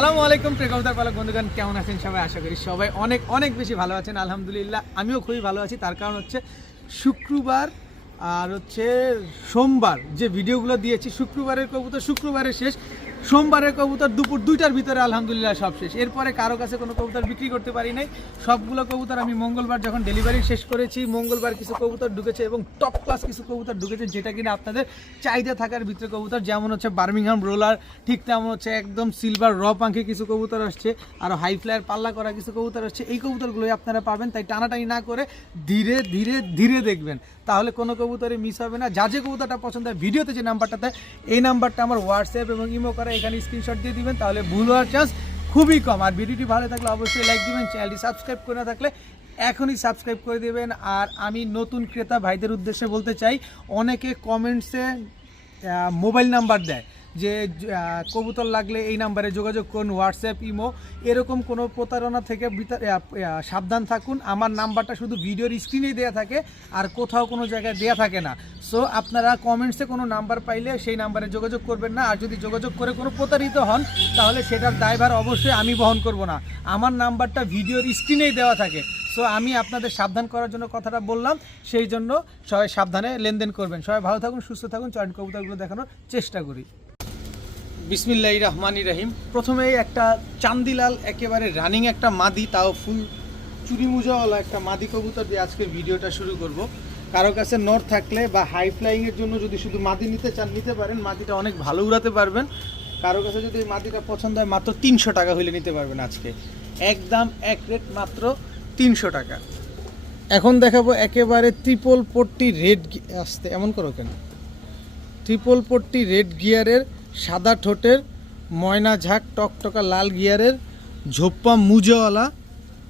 আসসালামু আলাইকুম প্রিয় কবুতর পালক বন্ধুগণ, কেমন আছেন সবাই? আশা করি সবাই অনেক অনেক বেশি ভালো আছেন। আলহামদুলিল্লাহ আমিও খুবই ভালো আছি। তার কারণ হচ্ছে শুক্রবার আর হচ্ছে সোমবার যে ভিডিওগুলো দিয়েছি, শুক্রবারের কবুতর শুক্রবারের শেষ, সোমবারের কবুতর দুপুর 2টার ভিতরে আলহামদুলিল্লাহ সব শেষ। এরপরে কারো কাছে কোনো কবুতর বিক্রি করতে পারি নাই। সবগুলো কবুতর আমি মঙ্গলবার যখন ডেলিভারি শেষ করেছি, মঙ্গলবার কিছু কবুতর ঢুকেছে এবং টপ ক্লাস কিছু কবুতর ঢুকেছে, যেটা কিনা আপনাদের চাহিদা থাকার ভিতরে কবুতর। যেমন হচ্ছে বার্মিংহাম রোলার, ঠিক তেমন হচ্ছে একদম সিলভার র পাঙ্খি কিছু কবুতর আসছে, আর হাই ফ্লায়ার পাল্লা করা কিছু কবুতর আসছে। এই কবুতরগুলোই আপনারা পাবেন, তাই টানাটানি না করে ধীরে ধীরে ধীরে দেখবেন, তাহলে কোনো কবুতরে মিস হবে না। যা যে কবুতরটা পছন্দ হয়, ভিডিওতে যে নাম্বারটা দেয় এই নাম্বারটা আমার হোয়াটসঅ্যাপ এবং ইমো করে এখানে স্ক্রিনশট দিয়ে দিবেন, তাহলে ভুল হওয়ার চান্স খুবই কম। আর ভিডিওটি ভালো থাকলে অবশ্যই লাইক দিবেন, চ্যানেলটি সাবস্ক্রাইব করে না থাকলে এখনই সাবস্ক্রাইব করে দেবেন। আর আমি নতুন ক্রেতা ভাইদের উদ্দেশ্যে বলতে চাই, অনেকে কমেন্টসে মোবাইল নাম্বার দেয় যে কবুতর লাগলে এই নাম্বারে যোগাযোগ করুন, হোয়াটসঅ্যাপ ইমো, এরকম কোনো প্রতারণা থেকে সাবধান থাকুন। আমার নাম্বারটা শুধু ভিডিওর স্ক্রিনেই দেওয়া থাকে, আর কোথাও কোনো জায়গায় দেওয়া থাকে না। সো আপনারা কমেন্টসে কোনো নাম্বার পাইলে সেই নাম্বারে যোগাযোগ করবেন না। আর যদি যোগাযোগ করে কোনো প্রতারিত হন, তাহলে সেটার দায়ভার অবশ্যই আমি বহন করব না। আমার নাম্বারটা ভিডিওর স্ক্রিনেই দেওয়া থাকে। সো আমি আপনাদের সাবধান করার জন্য কথাটা বললাম, সেই জন্য সবাই সাবধানে লেনদেন করবেন। সবাই ভালো থাকুন, সুস্থ থাকুন। চয়ন কবুতরগুলো দেখানোর চেষ্টা করি। বিসমিল্লাহির রহমানির রহিম। প্রথমেই একটা চান্দিলাল একেবারে রানিং একটা মাদি, তাও ফুল চুরি মুজাওয়ালা একটা মাদি কবুতর দিয়ে আজকের ভিডিওটা শুরু করব। কারো কাছে নর থাকলে বা হাই ফ্লাইংয়ের জন্য যদি শুধু মাদি নিতে চান নিতে পারেন, মাদিটা অনেক ভালো উড়াতে পারবেন। কারো কাছে যদি মাদিটা পছন্দ হয়, মাত্র 300 টাকা হইলে নিতে পারবেন। আজকে একদম এক রেট, মাত্র 300 টাকা। এখন দেখাবো একেবারে ট্রিপল পট্টি রেড, আসতে এমন করো কেন, ট্রিপল পট্টি রেড গিয়ারের, সাদা ঠোঁটের, ময়না ঝাঁক টকটকা লাল গিয়ারের, ঝোপ্পা মুজাওয়ালা,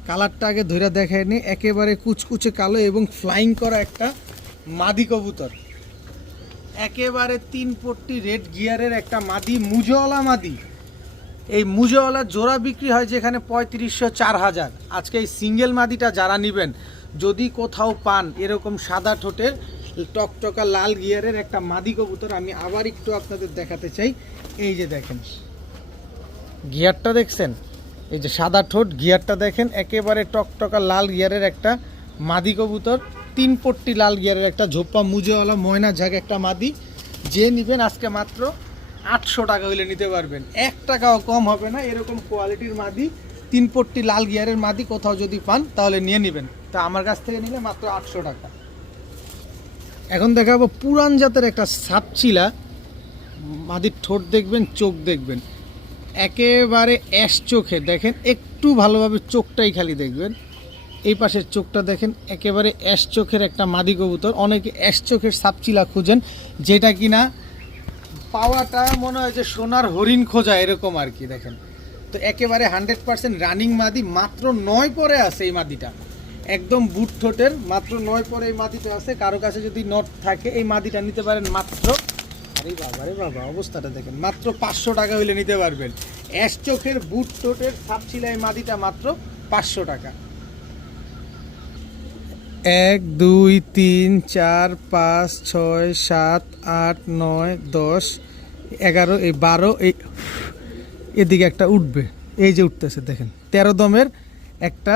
কালারটা আগে ধরে দেখায়নি, একেবারে কুচকুচে কালো এবং ফ্লাইং করা একটা মাদি কবুতর। একেবারে 3 পট্টি রেড গিয়ারের একটা মাদি, মুজাওয়ালা মাদি। এই মুজাওয়ালা জোড়া বিক্রি হয় যেখানে 3500 4000। আজকে এই সিঙ্গেল মাদিটা যারা নেবেন, যদি কোথাও পান এরকম সাদা ঠোঁটের টকটকা লাল গিয়ারের একটা মাদি কবুতর, আমি আবার একটু আপনাদের দেখাতে চাই। এই যে দেখেন গিয়ারটা দেখছেন, এই যে সাদা ঠোঁট, গিয়ারটা দেখেন, একেবারে টকটকা লাল গিয়ারের একটা মাদি কবুতর। 3 পট্টি লাল গিয়ারের একটা ঝোপ্পা মুজেওয়ালা ময়না ঝাঁক একটা মাদি। যে নেবেন আজকে মাত্র 800 টাকা হইলে নিতে পারবেন, 1 টাকাও কম হবে না। এরকম কোয়ালিটির মাদি, 3 পট্টি লাল গিয়ারের মাদি কোথাও যদি পান তাহলে নিয়ে নেবেন। তা আমার কাছ থেকে নিলে মাত্র 800 টাকা। এখন দেখাবো পুরান জাতের একটা সাপচিলা মাদির। ঠোঁট দেখবেন, চোখ দেখবেন, একেবারে অ্যাশ চোখে দেখেন, একটু ভালোভাবে চোখটাই খালি দেখবেন। এই পাশের চোখটা দেখেন, একেবারে অ্যাশ চোখের একটা মাদি কবুতর। অনেকে অ্যাশ চোখের সাপচিলা খুঁজেন, যেটা কিনা পাওয়াটা মনে হয় যে সোনার হরিণ খোঁজা এরকম আর কি। দেখেন তো একেবারে 100% রানিং মাদি, মাত্র 9 পরে আছে এই মাদিটা, একদম বুট ঠোঁটের, মাত্র 9 পরে এই মাদিটা আছে। কারো কাছে যদি নট থাকে এই মাদিটা নিতে পারেন মাত্র, আরে বাবা রে বাবা, অবস্থাটা দেখেন, মাত্র 500 টাকা হইলে নিতে পারবেন। অ্যাশ চোখের বুট ঠোঁটের সাপচিলা এই মাদিটা মাত্র 500 টাকা। 1 2 3 4 5 6 7 8 9 10 11, এই 12, এই এদিকে একটা উঠবে, এই যে উঠতেছে দেখেন, 13 দমের একটা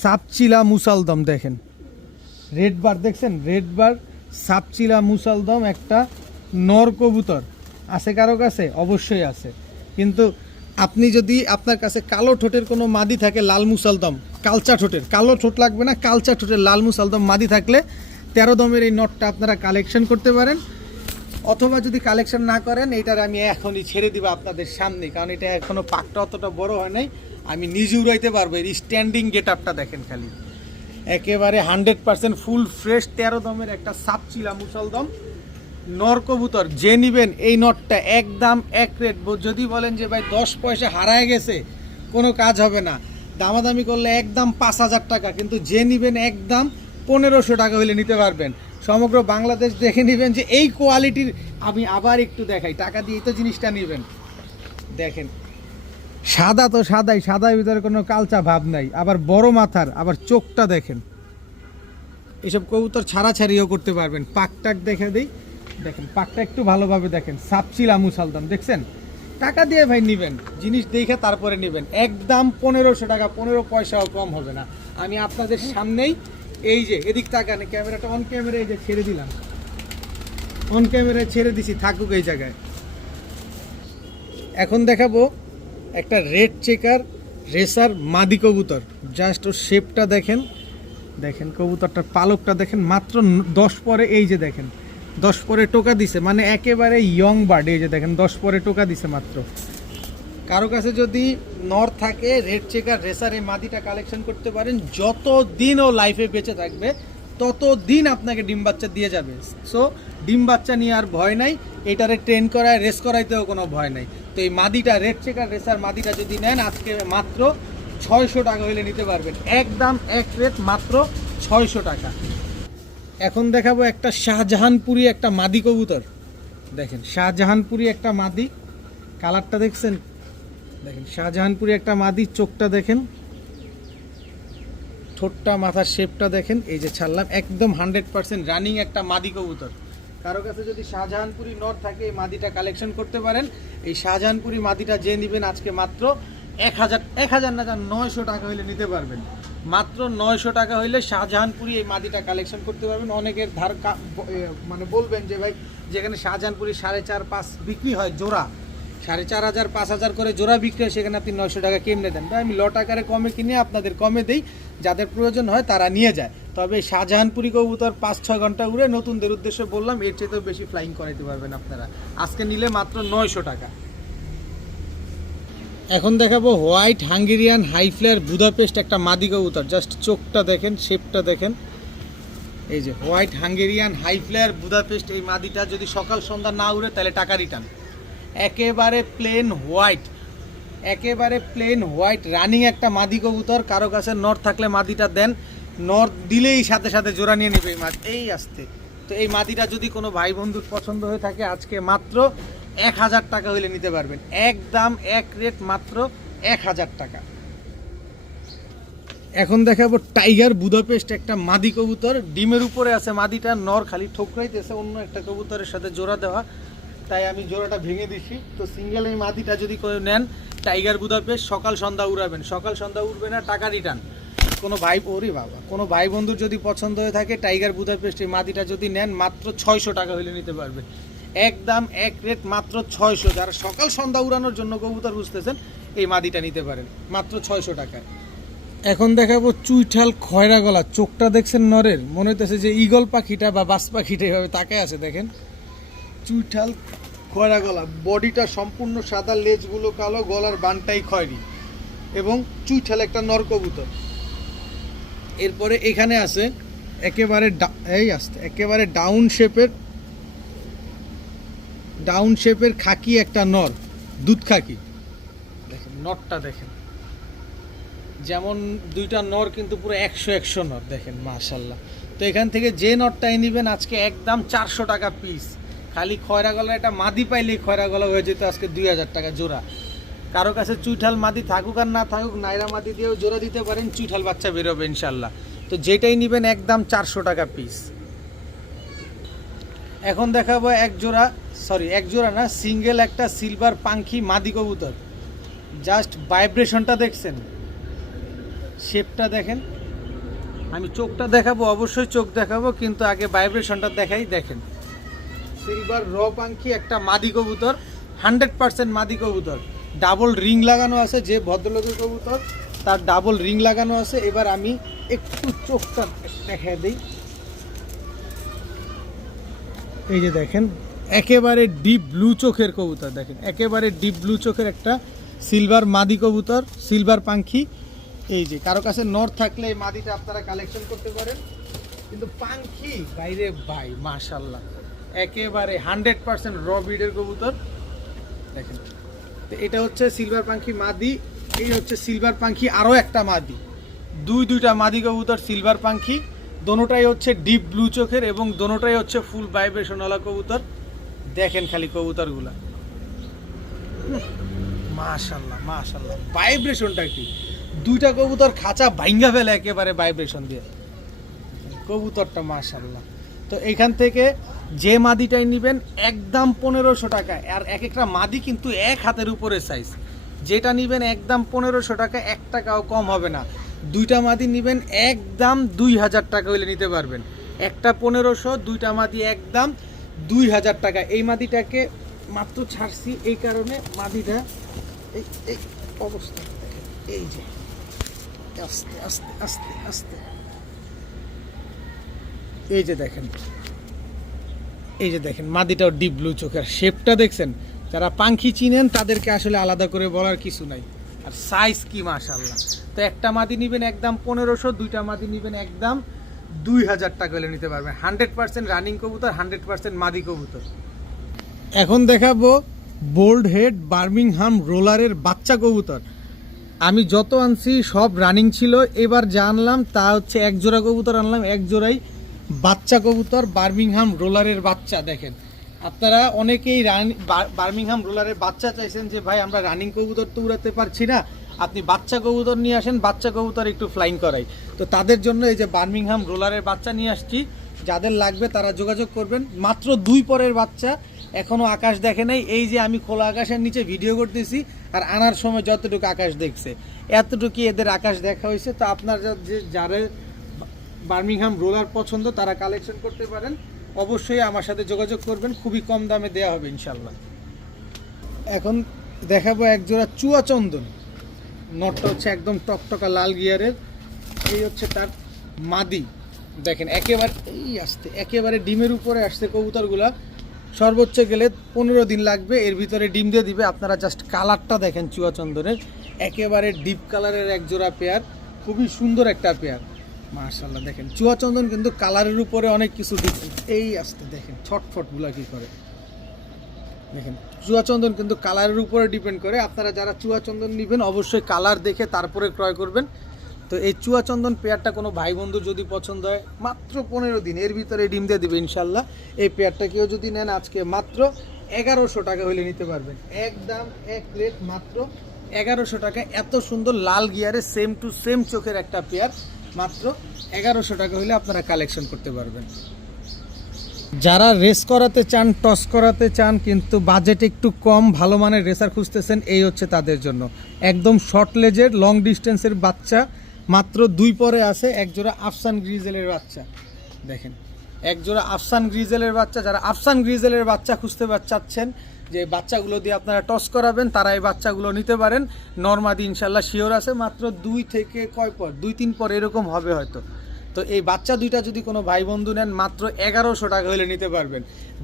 সাপচিলা মুসালদম। দেখেন রেড বার দেখছেন, রেড বার সাপচিলা মুসালদম একটা নর কবুতর আছে কারো কাছে? অবশ্যই আছে। কিন্তু আপনি যদি আপনার কাছে কালো ঠোঁটের কোনো মাদি থাকে, লাল মুসালদম, কালচা ঠোঁটের, কালো ঠোঁট লাগবে না, কালচা ঠোঁটের লাল মুসালদম মাদি থাকলে 13 দমের এই নটটা আপনারা কালেকশন করতে পারেন। অথবা যদি কালেকশন না করেন, এইটার আমি এখনই ছেড়ে দিব আপনাদের সামনে, কারণ এটা এখনও পাকটা অতটা বড় হয় নাই, আমি নিজে উড়াইতে পারবো। এর স্ট্যান্ডিং গেট আপটা দেখেন খালি, একেবারে 100% ফুল ফ্রেশ 13 দমের একটা সাপচিলা মুসালদম নর কবুতর। যে নিবেন এই নটটা একদম এক রেট। যদি বলেন যে ভাই 10 পয়সা হারায় গেছে, কোনো কাজ হবে না, দামাদামি করলে একদম 5000 টাকা, কিন্তু যে নিবেন একদম 1500 টাকা হলে নিতে পারবেন। সমগ্র বাংলাদেশ দেখে নেবেন যে এই কোয়ালিটির। আমি আবার একটু দেখাই, টাকা দিয়ে তো জিনিসটা নেবেন। দেখেন সাদা তো সাদাই, সাদার ভিতরে কোনো কালচা ভাব নাই, আবার বড় মাথার, আবার চোখটা দেখেন। এসব কবুতর ছাড়াছাড়িও করতে পারবেন। পাকটাক দেখে দিই, দেখেন পাকটা একটু ভালোভাবে দেখেন, সাপচিলা মুসালদম দেখছেন, টাকা দিয়ে ভাই নেবেন, জিনিস দেখে তারপরে নেবেন। একদম 1500 টাকা, 15 পয়সাও কম হবে না। আমি আপনাদের সামনেই এই যে এদিক তাকান, ক্যামেরাটা অন ক্যামেরা এই যে ছেড়ে দিলাম, অন ক্যামেরায় ছেড়ে দিছি, থাকুক এই জায়গায়। এখন দেখাবো একটা রেড চেকার রেসার মাদি কবুতর। জাস্ট ওর শেপটা দেখেন, দেখেন কবুতরটার পালকটা দেখেন, মাত্র 10 পরে এই যে দেখেন 10 পরে টোকা দিছে, মানে একেবারে ইয়ং বার্ড। এই যে দেখেন 10 পরে টোকা দিছে মাত্র। কারো কাছে যদি নর থাকে রেড চেকার রেসার এই মাদিটা কালেকশন করতে পারেন, যতদিন ও লাইফে বেঁচে থাকবে ততদিন আপনাকে ডিম বাচ্চা দিয়ে যাবে। সো ডিম বাচ্চা নিয়ে আর ভয় নাই, এটারে ট্রেন করায় রেস করাইতেও কোনো ভয় নাই। তো এই মাদিটা রেড চেকার রেসার মাদিটা যদি নেন আজকে মাত্র 600 টাকা হইলে নিতে পারবেন, একদম এক রেট মাত্র 600 টাকা। এখন দেখাবো একটা শাহজাহানপুরি একটা মাদি কবুতর। দেখেন শাহজাহানপুরি একটা মাদি, কালারটা দেখছেন, দেখেন শাহজাহানপুরি একটা মাদি, চোখটা দেখেন, ঠোঁটটা, মাথার শেপটা দেখেন। এই যে ছাড়লাম, একদম 100% রানিং একটা মাদি কবুতর। কারো কাছে যদি শাহজাহানপুরি নর থাকে এই মাদিটা কালেকশন করতে পারেন। এই শাহজাহানপুরি মাদিটা যে নেবেন আজকে মাত্র 1000 না 900 টাকা হইলে নিতে পারবেন। মাত্র 900 টাকা হইলে শাহজাহানপুরি এই মাদিটা কালেকশন করতে পারবেন। অনেকের মানে বলবেন যে ভাই যেখানে শাহজাহানপুরি 4.5-5 বিক্রি হয় জোড়া, 4500-5000 করে জোড়া বিক্রি হয়, সেখানে আপনি 900 টাকা কেমনে দেন? ভাই আমি লট আকারে কমে কিনে আপনাদের কমে দেই, যাদের প্রয়োজন হয় তারা নিয়ে যায়। তবে শাহজাহানপুরি কবুতর 5-6 ঘন্টা উড়ে, নতুনদের উদ্দেশ্যে বললাম, এর চেয়েতেও বেশি ফ্লাইং করাইতে পারবেন আপনারা। আজকে নিলে মাত্র 900 টাকা। এখন দেখাবো white Hungarian high flyer Budapest একটা মাদি কবুতর। জাস্ট চোখটা দেখেন, শেপটা দেখেন। এই যে white Hungarian high flyer Budapest এই মাদিটা যদি সকাল সন্ধ্যা না উড়ে তাহলে টাকা রিটার্ন। একেবারে প্লেন হোয়াইট, একেবারে প্লেন হোয়াইট রানিং একটা মাদি কবুতর। কারো কাছে নর থাকলে মাদিটা দেন, নর দিলেই সাথে সাথে জোড়া নিয়ে নেবে এই মাছ, এই আসতে। তো এই মাদিটা যদি কোনো ভাই বন্ধুর পছন্দ হয়ে থাকে আজকে মাত্র 1000 টাকা হইলে নিতে পারবেন, একদম এক রেট মাত্র 1000 টাকা। এখন দেখাবো টাইগার বুদাপেস্ট একটা মাদি কবুতর, ডিমের উপরে আছে মাদিটা, নর খালি ঠোকরাইতেছে অন্য একটা কবুতরের সাথে জোড়া দেওয়া, তাই আমি জোড়াটা ভেঙে দিছি। তো সিঙ্গেল এই মাদিটা যদি করে নেন টাইগার বুদাপেস্ট, সকাল সন্ধ্যা উড়াবেন, সকাল সন্ধ্যা উড়বে না, টাকা রিটার্ন। কোনো ভাই, ওরে বাবা, কোনো ভাই বন্ধুর যদি পছন্দ হয়ে থাকে টাইগার বুদাপেস্ট এই মাদিটা যদি নেন মাত্র 600 টাকা হইলে নিতে পারবে, একদম এক রেট মাত্র 600। যারা সকাল সন্ধ্যা উড়ানোর জন্য কবুতর বুঝতেছেন এই মাদিটা নিতে পারেন মাত্র 600 টাকায়। এখন দেখাবো চুইঠাল খয়রা গলা, চোখটা দেখছেন নরের, মনে হইতেছে যে ঈগল পাখিটা বা বাস পাখিটা এভাবে তাকায় আছে। দেখেন চুইঠাল খয়রা গলা, বডিটা সম্পূর্ণ সাদা, লেজগুলো কালো, গলার বানটাই খয়েরি, এবং চুইঠাল একটা নর কবুতর। এরপরে এখানে আছে একেবারে একেবারে ডাউন শেপের খাকি একটা নর, দুধ খাকি। দেখেন নরটা দেখেন, যেমন দুইটা নর কিন্তু পুরো 100 নর, দেখেন মাশাল্লাহ। তো এখান থেকে যে নরটাই নেবেন আজকে একদম 400 টাকা পিস। খালি খয়রা গলা এটা মাদি পাইলেই খয়রা গলা হয়ে যেত আজকে 2000 টাকা জোড়া। কারো কাছে চুইঠাল মাদি থাকুক আর না থাকুক, নাইরা মাদি দিয়েও জোড়া দিতে পারেন, চুইঠাল বাচ্চা বেরোবে ইনশাল্লাহ। তো যেটাই নেবেন একদম 400 টাকা পিস। এখন দেখাবো এক জোড়া না, সিঙ্গেল একটা সিলভার পাঙ্খি মাদি কবুতর। জাস্ট ভাইব্রেশনটা দেখছেন, শেপটা দেখেন। আমি চোখটা দেখাবো, অবশ্যই চোখ দেখাবো, কিন্তু আগে ভাইব্রেশনটা দেখাই। দেখেন সিলভার র পাঙ্খি একটা মাদি কবুতর, 100% মাদি কবুতর। ডাবল রিং লাগানো আছে, যে ভদ্রলোকের কবুতর তার ডাবল রিং লাগানো আছে। এবার আমি একটু চোখটা দেখা দিই। এই যে দেখেন একেবারে ডিপ ব্লু চোখের কবুতর, দেখেন একেবারে ডিপ ব্লু চোখের একটা সিলভার মাদি কবুতর, সিলভার পাঙ্খি। এই যে কারো কাছে নর থাকলে এই মাদিটা আপনারা কালেকশন করতে পারেন। কিন্তু পাঙ্খি বাইরে ভাই মাশাল্লাহ, একেবারে 100% র ব্রিডের কবুতর। দেখেন তো এটা হচ্ছে সিলভার পাঙ্খি মাদি, এই হচ্ছে সিলভার পাঙ্খি আরও একটা মাদি, দুইটা মাদি কবুতর সিলভার পাঙ্খি। দোনোটাই হচ্ছে ডিপ ব্লু চোখের এবং দোনোটাই হচ্ছে ফুল ভাইব্রেশনওয়ালা কবুতর। দেখেন খালি কবুতরগুলা, মাশাল্লাহ মাশাল্লাহ, ভাইব্রেশনটা কি! দুইটা কবুতর খাঁচা ভাঙ্গা ফেলে একেবারে ভাইব্রেশন দিয়ে, কবুতরটা মাশাল্লাহ। তো এইখান থেকে যে মাদিটাই নেবেন একদম 1500 টাকা, আর এক একটা মাদি কিন্তু এক হাতের উপরে সাইজ। যেটা নেবেন একদম 1500 টাকা, 1 টাকাও কম হবে না। দুইটা মাদি নেবেন একদম 2000 টাকা হলে নিতে পারবেন। একটা 1500, দুইটা মাদি একদম 2000 টাকা। এই মাদিটাকে মাত্র ছাড়ছি এই কারণে, মাদিটা এই এই অবস্থা দেখেন, এই যে আস্তে আস্তে আস্তে আস্তে, এই যে দেখেন, এই যে দেখেন মাদিটাও ডিপ ব্লু চোখের শেপটা দেখছেন। যারা পাখি চিনেন তাদেরকে আসলে আলাদা করে বলার কিছু নাই। আর সাইজ কি মাশাআল্লাহ। তো একটা মাদি নেবেন একদম 1500, দুইটা মাদি নেবেন একদম 2000 টাকা হলে নিতে পারবেন। 100% রানিং কবুতর, 100% মাদি কবুতর। এখন দেখাবো বোল্ড হেড বার্মিংহাম রোলারের বাচ্চা কবুতর। আমি যত আনছি সব রানিং ছিল, এবার যা আনলাম তা হচ্ছে এক জোড়া কবুতর আনলাম, এক জোড়াই বাচ্চা কবুতর বার্মিংহাম রোলারের বাচ্চা। দেখেন আপনারা অনেকেই বার্মিংহাম রোলারের বাচ্চা চাইছেন যে ভাই আমরা রানিং কবুতর তো উড়াতে পারছি না, আপনি বাচ্চা কবুতর নিয়ে আসেন, বাচ্চা কবুতর একটু ফ্লাইং করাই। তো তাদের জন্য এই যে বার্মিংহাম রোলারের বাচ্চা নিয়ে আসছি, যাদের লাগবে তারা যোগাযোগ করবেন। মাত্র 2 পরের বাচ্চা, এখনও আকাশ দেখে নাই। এই যে আমি খোলা আকাশের নিচে ভিডিও করতেছি, আর আনার সময় যতটুকু আকাশ দেখছে এতটুকু এদের আকাশ দেখা হয়েছে। তো আপনারা যারা বার্মিংহাম রোলার পছন্দ তারা কালেকশন করতে পারেন, অবশ্যই আমার সাথে যোগাযোগ করবেন, খুবই কম দামে দেওয়া হবে ইনশাল্লাহ। এখন দেখাবো এক জোড়া চুয়া চন্দন। নটটা হচ্ছে একদম টকটকা লাল গিয়ারের, এই হচ্ছে তার মাদি। দেখেন একেবারে এই আসতে একেবারে ডিমের উপরে আসছে কবুতরগুলা। সর্বোচ্চ গেলে 15 দিন লাগবে, এর ভিতরে ডিম দিয়ে দিবে। আপনারা জাস্ট কালারটা দেখেন চুয়া চন্দনের, একেবারে ডিপ কালারের এক জোড়া পেয়ার, খুবই সুন্দর একটা পেয়ার মাশাআল্লাহ। দেখেন চুয়া চন্দন কিন্তু কালারের উপরে অনেক কিছু দিচ্ছে। এই আসতে দেখেন ছটফটগুলা কি করে, দেখেন চুয়া চন্দন কিন্তু কালারের উপরে ডিপেন্ড করে। আপনারা যারা চুয়া চন্দন নেবেন অবশ্যই কালার দেখে তারপরে ক্রয় করবেন। তো এই চুয়া চন্দন পেয়ারটা কোনো ভাই বন্ধু যদি পছন্দ হয়, মাত্র 15 দিন এর ভিতরে ডিম দিয়ে দিবে ইনশাল্লাহ। এই পেয়ারটা কেউ যদি নেন আজকে মাত্র 1100 টাকা হলে নিতে পারবেন, একদম এক রেট মাত্র 1100 টাকা। এত সুন্দর লাল গিয়ারে সেম টু সেম চোখের একটা পেয়ার মাত্র 1100 টাকা হলে আপনারা কালেকশন করতে পারবেন। যারা রেস করাতে চান, টস করাতে চান, কিন্তু বাজেট একটু কম, ভালো মানের রেসার খুঁজতেছেন, এই হচ্ছে তাদের জন্য। একদম শর্ট লেজের লং ডিস্টেন্সের বাচ্চা, মাত্র 2 পরে আছে এক জোড়া আফসান গ্রিজেলের বাচ্চা। দেখেন এক জোড়া আফসান গ্রিজেলের বাচ্চা। যারা আফসান গ্রিজেলের বাচ্চা খুঁজতে চাচ্ছেন যে বাচ্চাগুলো দিয়ে আপনারা টস করাবেন, তারা এই বাচ্চাগুলো নিতে পারেন। নরমাদি ইনশাল্লাহ শিওর আছে, মাত্র 2 থেকে কয় পর 2-3 পর এরকম হবে হয়তো। তো এই বাচ্চা দুইটা যদি কোনো ভাই বন্ধু নেন মাত্র 1100 টাকা হলে নিতে পারবেন।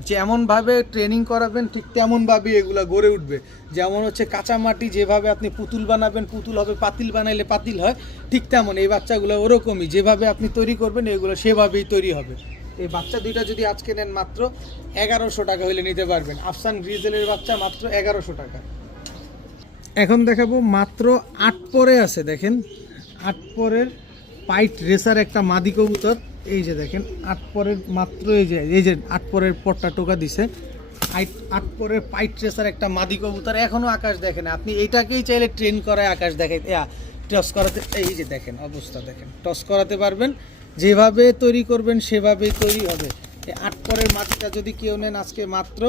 যেমনভাবে ট্রেনিং করাবেন ঠিক তেমনভাবেই এগুলো গড়ে উঠবে। যেমন হচ্ছে কাঁচা মাটি যেভাবে আপনি পুতুল বানাবেন, পুতুল হবে, পাতিল বানাইলে পাতিল হয়, ঠিক তেমন এই বাচ্চাগুলো ওরকমই, যেভাবে আপনি তৈরি করবেন এগুলো সেভাবেই তৈরি হবে। এই বাচ্চা দুইটা যদি আজকে নেন মাত্র 1100 টাকা হলে নিতে পারবেন। আফসান গ্রিজেলের বাচ্চা মাত্র 1100 টাকা। এখন দেখাবো মাত্র 8 পরে আছে, দেখেন 8 পরের পাইট রেসার একটা মাদি কবুতর। এই যে দেখেন 8 পরের মাত্র এই যে 8 পরের পটটা টোকা দিছে, 8 পরের পাইট রেসার একটা মাদি কবুতর। এখনও আকাশ দেখেন, আপনি এইটাকেই চাইলে ট্রেন করায় আকাশ দেখাই টস করাতে, এই যে দেখেন অবস্থা দেখেন, টস করাতে পারবেন, যেভাবে তৈরি করবেন সেভাবেই তৈরি হবে। এই 8 পরের মাটিটা যদি কেউ নেন আজকে মাত্র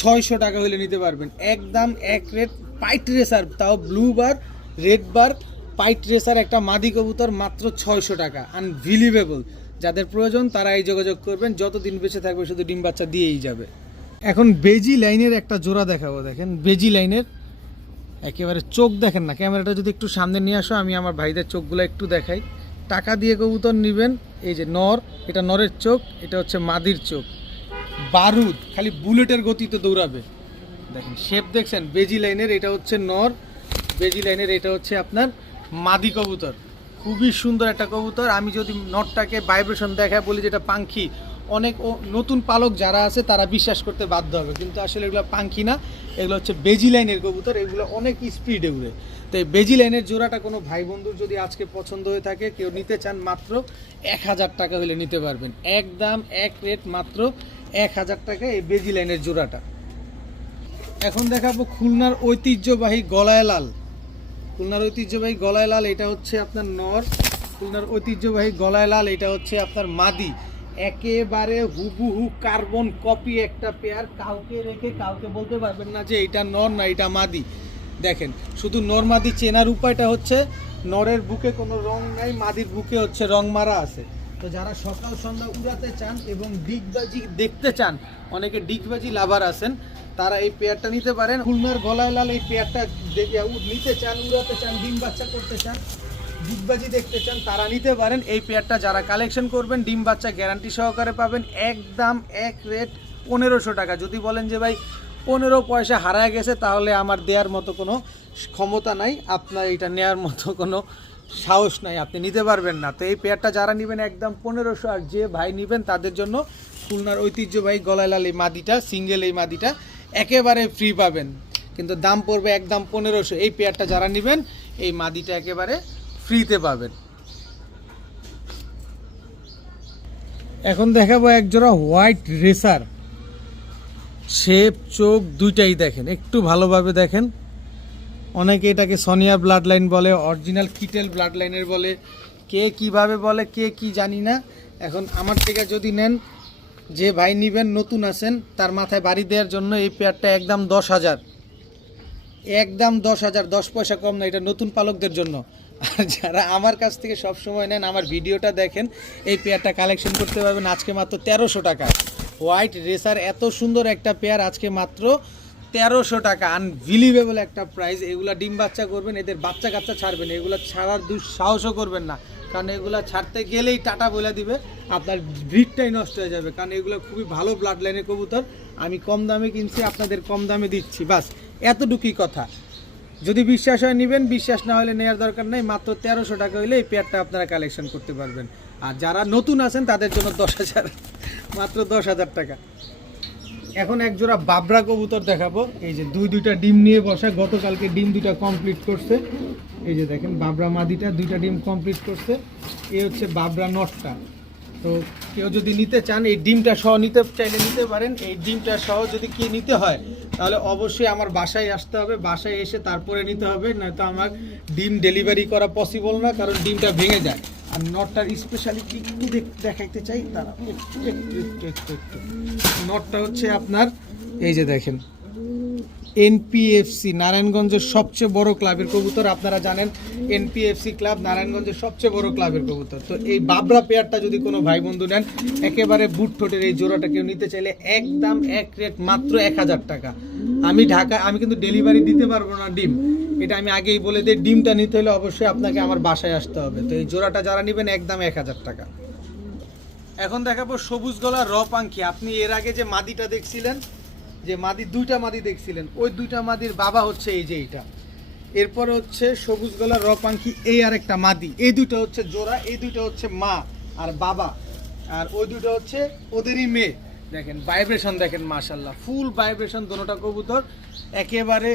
600 টাকা হলে নিতে পারবেন, একদম এক রেট। পাইট রেসার, তাও blue bar red bar pied racer একটা মাদি কবুতর মাত্র 600 টাকা। আনবিলিভেবল। যাদের প্রয়োজন তারা এই যোগাযোগ করবেন, যতদিন বেঁচে থাকবে শুধু ডিম বাচ্চা দিয়েই যাবে। এখন বেজি লাইনের একটা জোড়া দেখাবো। দেখেন বেজি লাইনের একেবারে চোখ দেখেন না, ক্যামেরাটা যদি একটু সামনে নিয়ে আসো, আমি আমার ভাইদের চোখগুলো একটু দেখাই। টাকা দিয়ে কবুতর নেবেন, এই যে নর, এটা নরের চোখ, এটা হচ্ছে মাদির চোখ। বারুদ, খালি বুলেটের গতিতে দৌড়াবে। দেখেন শেপ দেখছেন বেজি লাইনের, এটা হচ্ছে নর, বেজি লাইনের এটা হচ্ছে আপনার মাদি কবুতর। খুবই সুন্দর একটা কবুতর। আমি যদি নটটাকে ভাইব্রেশন দেখায় বলি যেটা পাখি, অনেক নতুন পালক যারা আছে তারা বিশ্বাস করতে বাধ্য হবে, কিন্তু আসলে এগুলো পাখি না, এগুলো হচ্ছে বেজি লাইনের কবুতর। এগুলো অনেক স্পিডে উড়ে। তো এই বেজি লাইনের জোড়াটা কোনো ভাই বন্ধুর যদি আজকে পছন্দ হয়ে থাকে, কেউ নিতে চান, মাত্র 1000 টাকা হলে নিতে পারবেন, একদম এক রেট মাত্র 1000 টাকা এই বেজি লাইনের জোড়াটা। এখন দেখাবো খুলনার ঐতিহ্যবাহী গলায় লাল। খুলনার ঐতিহ্যবাহী গলায় লাল, এটা হচ্ছে আপনার নর। খুলনার ঐতিহ্যবাহী গলায় লাল, এটা হচ্ছে আপনার মাদি। একেবারে হুবহু কার্বন কপি একটা পেয়ার, কাউকে রেখে কাউকে বলতে পারবেন না যে এটা নর না এটা মাদি। দেখেন শুধু নর মাদি চেনার উপায়টা হচ্ছে নরের বুকে কোনো রং নাই, মাদির বুকে হচ্ছে রং মারা আছে। তো যারা সকাল সন্ধ্যা উড়াতে চান এবং ডিগবাজি দেখতে চান, অনেকে ডিগবাজি লাভার আছেন, তারা এই পেয়ারটা নিতে পারেন। খুলনার গলায় লাল এই পেয়ারটা নিতে চান, উড়াতে চান, ডিম বাচ্চা করতে চান, ডিগবাজি দেখতে চান, তারা নিতে পারেন এই পেয়ারটা। যারা কালেকশন করবেন ডিম বাচ্চা গ্যারান্টি সহকারে পাবেন, একদম এক রেট 1500 টাকা। যদি বলেন যে ভাই 15 পয়সা হারায় গেছে, তাহলে আমার দেওয়ার মতো কোনো ক্ষমতা নাই, আপনার এটা নেওয়ার মতো কোনো সাহস নাই, আপনি নিতে পারবেন না। তো এই পেয়ারটা যারা নেবেন একদম 1500, আর যে ভাই নেবেন তাদের জন্য খুলনার ঐতিহ্যবাহী গলায় লাল এই মাদিটা, সিঙ্গেল এই মাদিটা একেবারে ফ্রি পাবেন, কিন্তু দাম পড়বে একদম 1500। এই পেয়ারটা যারা নেবেন এই মাদিটা একেবারে ফ্রিতে পাবেন। এখন দেখাবো এক জোড়া হোয়াইট রেসার, শেপ চোখ দুইটাই দেখেন, একটু ভালোভাবে দেখেন। অনেকে এটাকে সোনিয়া ব্লাড লাইন বলে, অরিজিনাল কিটেল ব্লাড লাইনের বলে, কে কিভাবে বলে, কে কি জানি না। এখন আমার থেকে যদি নেন, যে ভাই নিবেন নতুন আছেন, তার মাথায় বাড়ি দেওয়ার জন্য এই পেয়ারটা একদম 10,000, একদম 10,000, 10 পয়সা কম না, এটা নতুন পালকদের জন্য। আর যারা আমার কাছ থেকে সব সময় নেন, আমার ভিডিওটা দেখেন, এই পেয়ারটা কালেকশন করতে পারবেন আজকে মাত্র 1300 টাকা। হোয়াইট রেসার এত সুন্দর একটা পেয়ার আজকে মাত্র 1300 টাকা, আনবিলিভেবল একটা প্রাইস। এগুলা ডিম বাচ্চা করবেন, এদের বাচ্চা কাচ্চা ছাড়বেন, এগুলো ছাড়ার দুঃসাহসও করবেন না, কারণ এগুলো ছাড়তে গেলেই টাটা বলে দিবে, আপনার ব্রিডটাই নষ্ট হয়ে যাবে। কারণ এগুলো খুবই ভালো ব্লাড লাইনের কবুতর, আমি কম দামে কিনছি, আপনাদের কম দামে দিচ্ছি, বাস এতটুকুই কথা। যদি বিশ্বাস হয় নেবেন, বিশ্বাস না হলে নেওয়ার দরকার নেই। মাত্র 1300 টাকা হলে এই পেয়ারটা আপনারা কালেকশন করতে পারবেন। আর যারা নতুন আছেন তাদের জন্য 10,000, মাত্র 10,000 টাকা। এখন এক জোড়া বাবরা কবুতর দেখাবো, এই যে দুইটা ডিম নিয়ে বসা, গতকালকে ডিম দুইটা কমপ্লিট করছে। এই যে দেখেন বাবরা মাদিটা 2টা ডিম কমপ্লিট করছে, এই হচ্ছে বাবরা নটটা। তো কেউ যদি নিতে চান, এই ডিমটা সহ নিতে চাইলে নিতে পারেন। এই ডিমটা সহ যদি কি নিতে হয়, তাহলে অবশ্যই আমার বাসায় আসতে হবে, বাসায় এসে তারপরে নিতে হবে, নয়তো আমার ডিম ডেলিভারি করা পসিবল না, কারণ ডিমটা ভেঙে যায়। আর নটটার স্পেশালিটি একটু দেখাইতে চাই, তারা একটু একটু একটু একটু একটু নটটা হচ্ছে আপনার, এই যে দেখেন এনপিএফসি নারায়ণগঞ্জের সবচেয়ে বড় ক্লাবের কবুতর, আপনারা জানেন এনপিএফসি ক্লাব নারায়ণগঞ্জের সবচেয়ে বড় ক্লাবের কবুতর। তো এই বাবরা পেয়ারটা যদি কোনো ভাই বন্ধু নেন, একেবারে বুট ঠোঁটের এই জোড়াটা কেউ নিতে চাইলে একদম এক রেট মাত্র 1000 টাকা। আমি কিন্তু ডেলিভারি দিতে পারবো না ডিম, এটা আমি আগেই বলে দিই। ডিমটা নিতে হলে অবশ্যই আপনাকে আমার বাসায় আসতে হবে। তো এই জোড়াটা যারা নেবেন একদম 1000 টাকা। এখন দেখাবো সবুজ গলার র পাঙ্খি। আপনি এর আগে যে মাদিটা দেখছিলেন, যে মাদি 2টা মাদি দেখছিলেন, ওই 2টা মাদির বাবা হচ্ছে এই যে এইটা। এরপরে হচ্ছে সবুজ গলার র পাঙ্খি, এই আর একটা মাদি, এই 2টা হচ্ছে জোড়া, এই 2টা হচ্ছে মা আর বাবা, আর ওই 2টা হচ্ছে ওদেরই মেয়ে। দেখেন ভাইব্রেশন দেখেন, মাশাল্লাহ ফুল ভাইব্রেশন দোনোটা কবুতর, একেবারে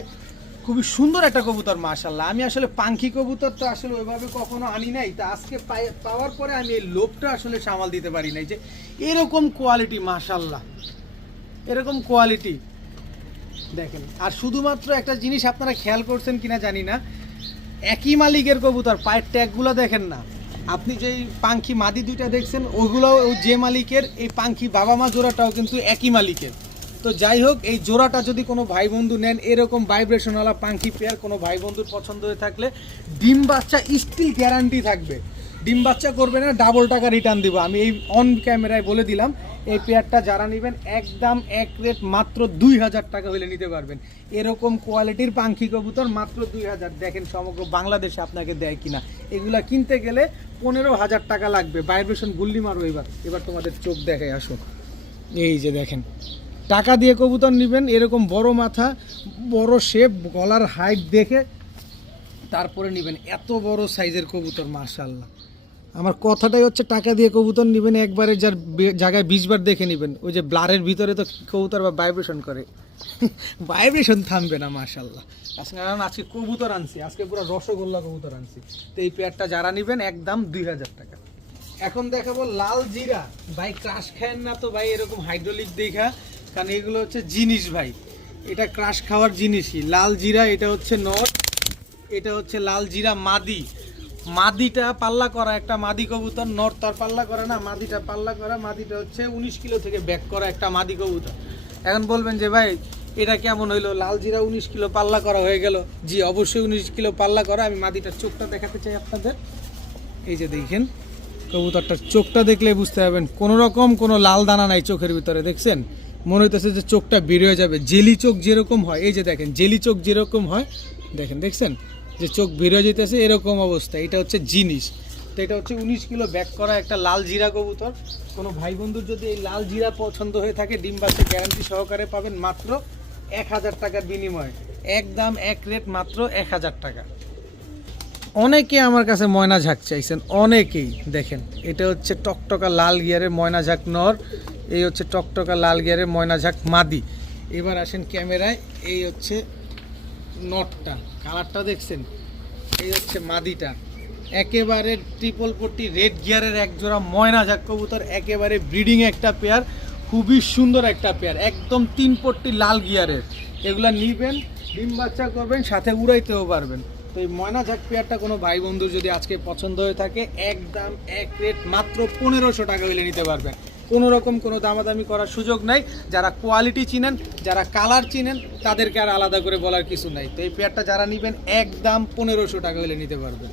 খুবই সুন্দর একটা কবুতর মাশাল্লাহ। আমি আসলে পাখি কবুতর তো আসলে ওইভাবে কখনো আনি নাই, তা আজকে পাওয়ার পরে আমি এই লোভটা আসলে সামাল দিতে পারি নাই, যে এরকম কোয়ালিটি মাশাল্লাহ, এরকম কোয়ালিটি দেখেন। আর শুধুমাত্র একটা জিনিস আপনারা খেয়াল করছেন কিনা জানি না, একই মালিকের কবুতর, পায়ের ট্যাগগুলো দেখেন না। আপনি যেই পাখি মাদি 2টা দেখছেন, ওইগুলো যে মালিকের, এই পাখি বাবা মা জোড়াটাও কিন্তু একই মালিকের। তো যাই হোক, এই জোড়াটা যদি কোনো ভাই বন্ধু নেন, এরকম ভাইব্রেশনওয়ালা পাখি পেয়ার কোনো ভাই বন্ধুর পছন্দ হয়ে থাকলে, ডিম বাচ্চা স্টিল গ্যারান্টি থাকবে, ডিম বাচ্চা করবে না, ডাবল টাকা রিটার্ন দিব, আমি এই অন ক্যামেরায় বলে দিলাম। এই পেয়ারটা যারা নেবেন একদম এক রেট মাত্র 2000 টাকা হলে নিতে পারবেন। এরকম কোয়ালিটির পাখি কবুতর মাত্র 2000। দেখেন সমগ্র বাংলাদেশে আপনাকে দেয় কিনা, এগুলা কিনতে গেলে 15,000 টাকা লাগবে। ভাইব্রেশন গুল্লি মারো, এবার তোমাদের চোখ দেখে আসো, এই যে দেখেন টাকা দিয়ে কবুতর নেবেন, এরকম বড় মাথা, বড় শেপ, গলার হাইট দেখে তারপরে নেবেন, এত বড় সাইজের কবুতর মাশাআল্লাহ। আমার কথাটাই হচ্ছে টাকা দিয়ে কবুতর নেবেন, একবারে যার জায়গায় 20 বার দেখে নেবেন। ওই যে ব্লারের ভিতরে তো কবুতর বা ভাইব্রেশন করে, ভাইব্রেশন থামবে না মাশাআল্লাহ। কারণ আজকে কবুতর আনছি, আজকে পুরো রসগোল্লা কবুতর আনছি। তো এই পেয়ারটা যারা নেবেন একদম 2000 টাকা। এখন দেখাবো লাল জিরা। ভাই ক্রাশ খায়েন না তো ভাই এরকম হাইড্রোলিক দেখা, কারণ এগুলো হচ্ছে জিনিস ভাই, এটা ক্রাশ খাওয়ার জিনিসই। লাল জিরা, এটা হচ্ছে নট, এটা হচ্ছে লাল জিরা মাদি। মাদিটা পাল্লা করা একটা মাদি কবুতর, নর তার পাল্লা করা না, মাদিটা পাল্লা করা। মাদিটা হচ্ছে 19 কিলো থেকে ব্যাক করা একটা মাদি কবুতর। এখন বলবেন যে ভাই এটা কেমন হইলো, লাল জিরা 19 কিলো পাল্লা করা হয়ে গেল? জি অবশ্যই 19 কিলো পাল্লা করা। আমি মাদিটার চোখটা দেখাতে চাই আপনাদের। এই যে দেখেন কবুতরটার চোখটা দেখলে বুঝতে পারবেন কোনো রকম কোনো লাল দানা নাই চোখের ভিতরে। দেখছেন মনে হইতেছে যে চোখটা বের হয়ে যাবে, জেলি চোখ যেরকম হয়। এই যে দেখেন জেলি চোখ যেরকম হয়, দেখেন দেখছেন যে চোখ বের হয়ে যেতেছে এরকম অবস্থা। এটা হচ্ছে জিনিস। তো এটা হচ্ছে 19 কিলো ব্যাক করা একটা লাল জিরা কবুতর। কোনো ভাই বন্ধুর যদি এই লাল জিরা পছন্দ হয়ে থাকে, ডিম বাচ্চা গ্যারান্টি সহকারে পাবেন মাত্র 1000 টাকার বিনিময়ে। একদম এক রেট মাত্র 1000 টাকা। অনেকে আমার কাছে ময়না ঝাঁক চাইছেন, অনেকেই। দেখেন এটা হচ্ছে টকটকা লাল গিয়ারের ময়না ঝাঁক নর, এই হচ্ছে টকটকা লাল গিয়ারের ময়না ঝাঁক মাদি। এবার আসেন ক্যামেরায়, এই হচ্ছে নটটা, কালারটা দেখছেন, এই হচ্ছে মাদিটা। একেবারে ট্রিপল পট্টি রেড গিয়ারের এক জোড়া ময়না ঝাঁক কবুতর, একেবারে ব্রিডিং একটা পেয়ার, খুবই সুন্দর একটা পেয়ার, একদম 3 পট্টি লাল গিয়ারের। এগুলা নিবেন, ডিম বাচ্চা করবেন, সাথে উড়াইতেও পারবেন। তো এই ময়না ঝাঁক পেয়ারটা কোনো ভাই বন্ধু যদি আজকে পছন্দ হয়ে থাকে, একদম এক রেট মাত্র 1500 টাকা হইলে নিতে পারবেন। কোনো রকম কোনো দামাদামি করার সুযোগ নাই। যারা কোয়ালিটি চিনেন, যারা কালার চিনেন, তাদেরকে আর আলাদা করে বলার কিছু নাই। তো এই পেয়ারটা যারা নেবেন একদম 1500 টাকা হইলে নিতে পারবেন।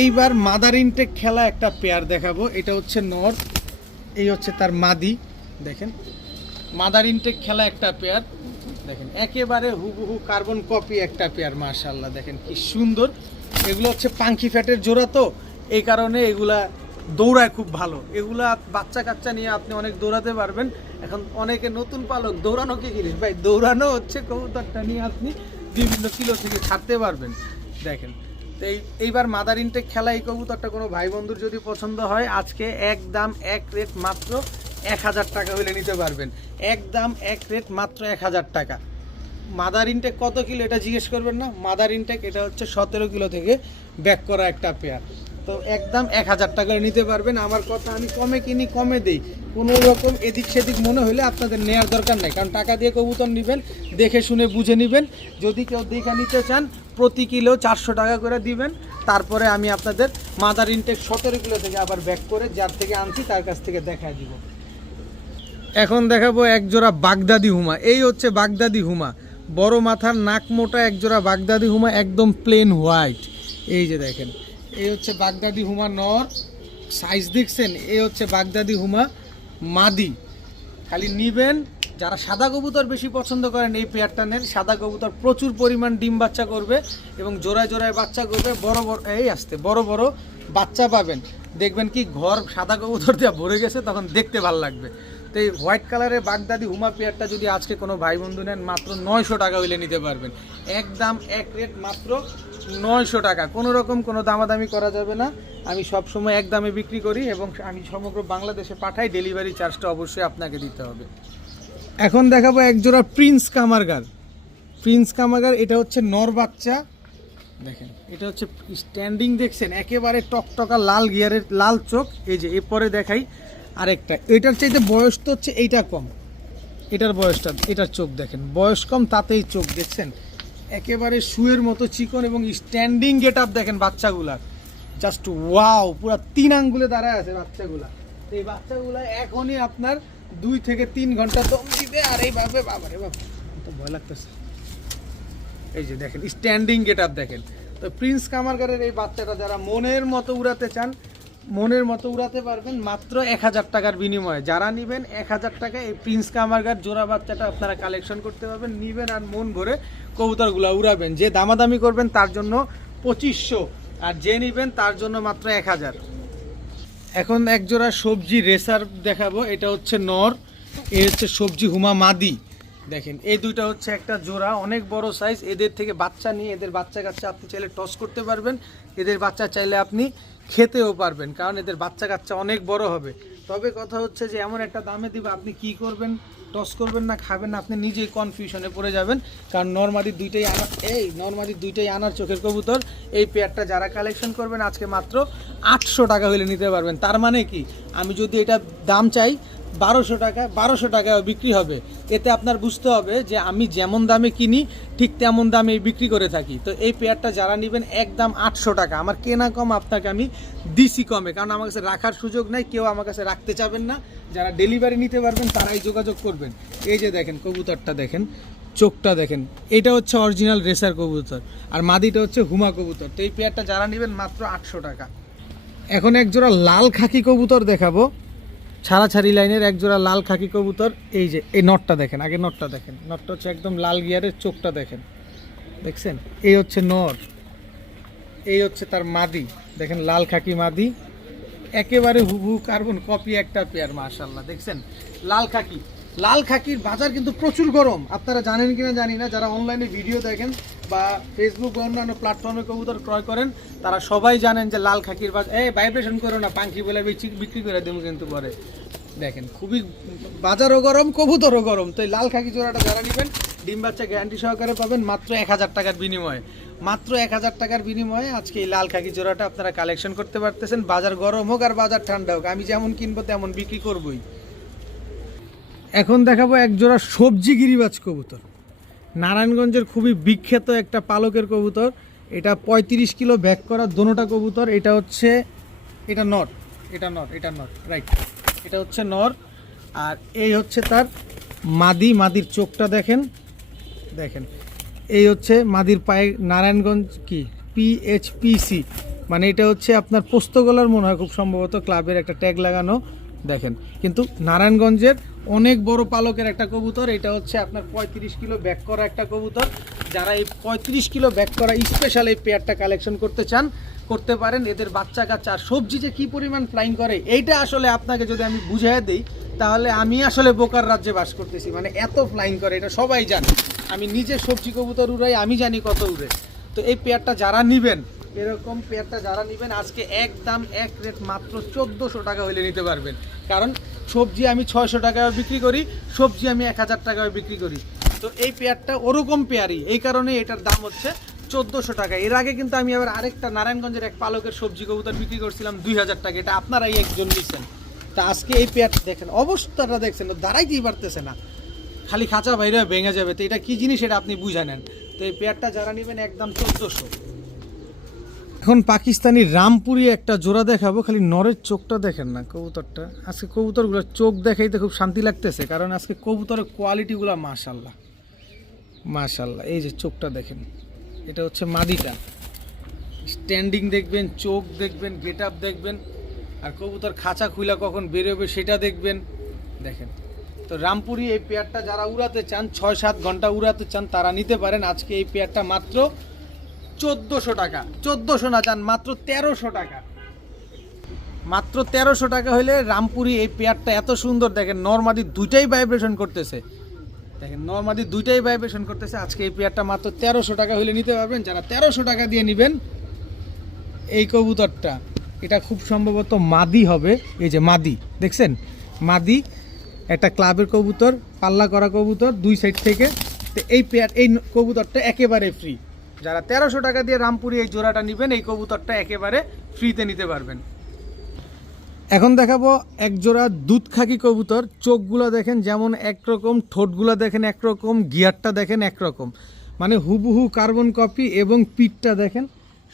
এইবার মাদার ইনটেক খেলা একটা পেয়ার দেখাবো। এটা হচ্ছে নর, এই হচ্ছে তার মাদি। দেখেন মাদার ইনটেক খেলা একটা পেয়ার, দেখেন একেবারে হুবহু কার্বন কপি একটা পেয়ার। মাশাআল্লাহ দেখেন কি সুন্দর। এগুলো হচ্ছে পাঙ্কি ফ্যাটের জোড়া, তো এই কারণে এগুলা দৌড়ায় খুব ভালো। এগুলা বাচ্চা কাচ্চা নিয়ে আপনি অনেক দৌড়াতে পারবেন। এখন অনেকে নতুন পালক, দৌড়ানো কি জিনিস ভাই? দৌড়ানো হচ্ছে কবুতরটা নিয়ে আপনি বিভিন্ন কিলো থেকে ছাড়তে পারবেন। দেখেন তো এইবার মাদার ইনটেক খেলা এই কবুতরটা কোনো ভাই বন্ধুর যদি পছন্দ হয়, আজকে একদম এক রেট মাত্র 1000 টাকা হইলে নিতে পারবেন। একদম এক রেট মাত্র 1000 টাকা। মাদার ইনটেক কত কিলো এটা জিজ্ঞেস করবেন না, মাদার ইনটেক এটা হচ্ছে 17 কিলো থেকে ব্যাক করা একটা পেয়ার। তো একদম 1000 টাকায় নিতে পারবেন। আমার কথা, আমি কমে কিনি কমে দেই, কোনো রকম এদিক সেদিক মনে হলে আপনাদের নেওয়ার দরকার নেই। কারণ টাকা দিয়ে কবুতর নেবেন, দেখে শুনে বুঝে নেবেন। যদি কেউ দেখে নিতে চান, প্রতি কিলো 400 টাকা করে দিবেন। তারপরে আমি আপনাদের মাদার ইনটেক 17 কিলো থেকে আবার ব্যাক করে যার থেকে আনছি তার কাছ থেকে দেখায় দিব। এখন দেখাবো এক জোড়া বাগদাদি হুমা। এই হচ্ছে বাগদাদি হুমা, বড় মাথার নাক মোটা এক জোড়া বাগদাদি হুমা, একদম প্লেন হোয়াইট। এই যে দেখেন এই হচ্ছে বাগদাদি হুমা নর, সাইজ দেখছেন। এই হচ্ছে বাগদাদি হুমা মাদি। খালি নিবেন, যারা সাদা কবুতর বেশি পছন্দ করেন এই পেয়ারটা নেন। সাদা কবুতর প্রচুর পরিমাণ ডিম বাচ্চা করবে এবং জোড়ায় জোড়ায় বাচ্চা করবে, বড় বড় এই আসতে বড় বড় বাচ্চা পাবেন। দেখবেন কি ঘর সাদা কবুতর দিয়ে ভরে গেছে, তখন দেখতে ভালো লাগবে। তো এই হোয়াইট কালারের বাগদাদি হুমা পেয়ারটা যদি আজকে কোনো ভাই বন্ধু নেন, মাত্র 900 টাকা হইলে নিতে পারবেন। একদম এক রেট মাত্র 900 টাকা। কোনো রকম কোনো দামাদামি করা যাবে না। আমি সব সময় এক দামে বিক্রি করি এবং আমি সমগ্র বাংলাদেশে পাঠাই। ডেলিভারি চার্জটা অবশ্যই আপনাকে দিতে হবে। এখন দেখাবো এক জোড়া প্রিন্স কামারগার। প্রিন্স কামারগার এটা হচ্ছে নর বাচ্চা। দেখেন এটা হচ্ছে স্ট্যান্ডিং, দেখছেন একেবারে টকটকা লাল গিয়ারের, লাল চোখ। এই যে এরপরে দেখাই আরেকটা, এটার চাইতে বয়স তো হচ্ছে এইটা কম, এটার বয়সটা, এটার চোখ দেখেন বয়স কম, তাতেই চোখ দেখছেন একেবারে শুয়ের মতো চিকন এবং স্ট্যান্ডিং গেট আপ দেখেন বাচ্চাগুলার, জাস্ট ওয়াও, পুরো 3 আঙ্গুলে দাঁড়ায় আছে বাচ্চাগুলা। এই বাচ্চাগুলা এখনই আপনার 2 থেকে 3 ঘন্টা দম দিবে। আর এইভাবে বাবারে বাবা তো ভয় লাগতেছে। এই যে দেখেন স্ট্যান্ডিং গেট আপ দেখেন। তো প্রিন্স কামারগারের এই বাচ্চাটা যারা মনের মতো উড়াতে চান, মনের মতো উড়াতে পারবেন মাত্র 1000 টাকার বিনিময়ে। যারা নেবেন 1000 টাকা এই প্রিন্স কামারগার জোড়া বাচ্চাটা আপনারা কালেকশন করতে পারবেন। নেবেন আর মন ভরে কবুতরগুলো উড়াবেন। যে দামাদামি করবেন তার জন্য 2500, আর যে নেবেন তার জন্য মাত্র 1000। এখন এক জোড়া সবজি রেসার দেখাবো। এটা হচ্ছে নর, এই হচ্ছে সবজি হুমা মাদি। দেখেন এই দুইটা হচ্ছে একটা জোড়া, অনেক বড় সাইজ। এদের থেকে বাচ্চা নিয়ে, এদের বাচ্চা কাচ্চা আপনি চাইলে টস করতে পারবেন, এদের বাচ্চা চাইলে আপনি খেতেও পারবেন, কারণ এদের বাচ্চা কাচ্চা অনেক বড় হবে। তবে কথা হচ্ছে যে এমন একটা দামে দিবে, আপনি কি করবেন, টস করবেন না খাবেন না, আপনি নিজেই কনফিউশনে পড়ে যাবেন। কারণ নরমাদি দুইটাই আনার, এই নরমাদি দুইটাই আনার চোখের কবুতর। এই পেয়ারটা যারা কালেকশন করবেন আজকে মাত্র 800 টাকা হলে নিতে পারবেন। তার মানে কি, আমি যদি এটা দাম চাই 1200 টাকায় বিক্রি হবে। এতে আপনার বুঝতে হবে যে আমি যেমন দামে কিনি ঠিক তেমন দামে বিক্রি করে থাকি। তো এই পেয়ারটা যারা নেবেন একদম 800 টাকা, আমার কেনা কম, আপনাকে আমি দিছি কমে, কারণ আমার কাছে রাখার সুযোগ নাই, কেউ আমার কাছে রাখতে চাবেন না। যারা ডেলিভারি নিতে পারবেন তারাই যোগাযোগ করবেন। এই যে দেখেন কবুতরটা দেখেন, চোখটা দেখেন, এটা হচ্ছে অরিজিনাল রেসার কবুতর, আর মাদিটা হচ্ছে হুমা কবুতর। তো এই পেয়ারটা যারা নেবেন মাত্র 800 টাকা। এখন এক জোড়া লাল খাকি কবুতর দেখাবো, ছাড়াছাড়ি লাইনের এক জোড়া লাল খাকি কবুতর। এই যে এই নটটা দেখেন, আগে নটটা দেখেন, নটটা হচ্ছে একদম লাল গিয়ারের, চোখটা দেখেন, দেখছেন? এই হচ্ছে নর, এই হচ্ছে তার মাদি, দেখেন লাল খাকি মাদি, একেবারে হুবহু কার্বন কপি একটা পেয়ার, মাশাআল্লাহ। দেখছেন লাল খাকির বাজার কিন্তু প্রচুর গরম, আপনারা জানেন কিনা জানি না। যারা অনলাইনে ভিডিও দেখেন বা ফেসবুক বা অন্যান্য প্ল্যাটফর্মে কবুতর ক্রয় করেন তারা সবাই জানেন যে লাল খাকির বাজার, ভাইব্রেশন করো না, পাখি বলে বিক্রি করে দেবো কিন্তু পরে। দেখেন খুবই বাজারও গরম, কবুতরও গরম। তো এই লাল খাকি জোড়াটা যারা নেবেন ডিম বাচ্চা গ্যারান্টি সহকারে পাবেন মাত্র 1000 টাকার বিনিময়ে। মাত্র 1000 টাকার বিনিময়ে আজকে এই লাল খাকি জোড়াটা আপনারা কালেকশন করতে পারতেছেন। বাজার গরম হোক আর বাজার ঠান্ডা হোক, আমি যেমন কিনবো তেমন বিক্রি করবই। এখন দেখাবো এক জোড়া সবজি গিরিবাজ কবুতর, নারায়ণগঞ্জের খুবই বিখ্যাত একটা পালকের কবুতর। এটা 35 কিলো ব্যাক করা দোনোটা কবুতর। এটা হচ্ছে এটা নর, রাইট, এটা হচ্ছে নর, আর এই হচ্ছে তার মাদির চোখটা দেখেন, এই হচ্ছে মাদির পায়ে নারায়ণগঞ্জ কি PHPC, মানে এটা হচ্ছে আপনার পোস্তগোলার মনে হয় খুব সম্ভবত ক্লাবের একটা ট্যাগ লাগানো, দেখেন। কিন্তু নারায়ণগঞ্জের অনেক বড় পালকের একটা কবুতর। এটা হচ্ছে আপনার 35 কিলো ব্যাক করা একটা কবুতর। যারা এই 35 কিলো ব্যাক করা স্পেশাল এই পেয়ারটা কালেকশন করতে চান করতে পারেন। এদের বাচ্চা কাচ্চা আর সবজি যে কী পরিমাণ ফ্লাইং করে এইটা আসলে আপনাকে যদি আমি বুঝিয়ে দিই তাহলে আমি আসলে বোকার রাজ্যে বাস করতেছি, মানে এত ফ্লাইং করে এটা সবাই জানে। আমি নিজে সবজি কবুতর উড়াই, আমি জানি কত উড়ে। তো এই পেয়ারটা যারা নেবেন, এরকম পেয়ারটা যারা নেবেন আজকে একদম এক রেট মাত্র 1400 টাকা হইলে নিতে পারবেন। কারণ সবজি আমি 600 টাকায় বিক্রি করি, সবজি আমি 1000 টাকায় বিক্রি করি। তো এই পেয়ারটা ওরকম পেয়ারই, এই কারণে এটার দাম হচ্ছে 1400 টাকা। এর আগে কিন্তু আমি আবার আরেকটা নারায়ণগঞ্জের এক পালকের সবজি কবুতর বিক্রি করছিলাম 2000 টাকা, এটা আপনারাই একজন নিচ্ছেন। তা আজকে এই পেয়ারটা দেখেন, অবস্থাটা দেখছেন, দাঁড়াইতেই পারতেছে না, খালি খাঁচা বাইরে ভেঙে যাবে। তো এটা কি জিনিস এটা আপনি বুঝে নেন। তো এই পেয়ারটা যারা নেবেন একদম 1400। এখন পাকিস্তানি রামপুরি একটা জোড়া দেখাবো, খালি নরের চোখটা দেখেন না কবুতরটা। আজকে কবুতরগুলোর চোখ দেখাইতে খুব শান্তি লাগতেছে, কারণ আজকে কবুতরের কোয়ালিটিগুলো মাশাল্লাহ। এই যে চোখটা দেখেন, এটা হচ্ছে মাদিটা, স্ট্যান্ডিং দেখবেন, চোখ দেখবেন, গেট আপ দেখবেন, আর কবুতর খাঁচা খুইলা কখন বেরোবে সেটা দেখবেন। দেখেন তো রামপুরি এই পেয়ারটা যারা উড়াতে চান, 6-7 ঘন্টা উড়াতে চান, তারা নিতে পারেন। আজকে এই পেয়ারটা মাত্র 1400 টাকা, 1400 না চান, মাত্র 1300 টাকা। মাত্র 1300 টাকা হইলে রামপুরি এই পেয়ারটা এত সুন্দর। দেখেন নরমাদি দুইটাই ভাইব্রেশন করতেছে, আজকে এই পেয়ারটা মাত্র 1300 টাকা হইলে নিতে পারবেন। যারা 1300 টাকা দিয়ে নেবেন এই কবুতরটা, এটা খুব সম্ভবত মাদি হবে। এই যে মাদি দেখছেন, মাদি একটা ক্লাবের কবুতর, পাল্লা করা কবুতর দুই সাইড থেকে। তো এই কবুতরটা একেবারে ফ্রি। যারা 1300 টাকা দিয়ে রামপুরি এই জোড়াটা নেবেন এই কবুতরটা একেবারে ফ্রিতে নিতে পারবেন। এখন দেখাবো এক জোড়া দুধ খাকি কবুতর। চোখগুলো দেখেন যেমন একরকম, ঠোঁটগুলো দেখেন একরকম, গিয়ারটা দেখেন একরকম, মানে হুবহু কার্বন কপি, এবং পিঠটা দেখেন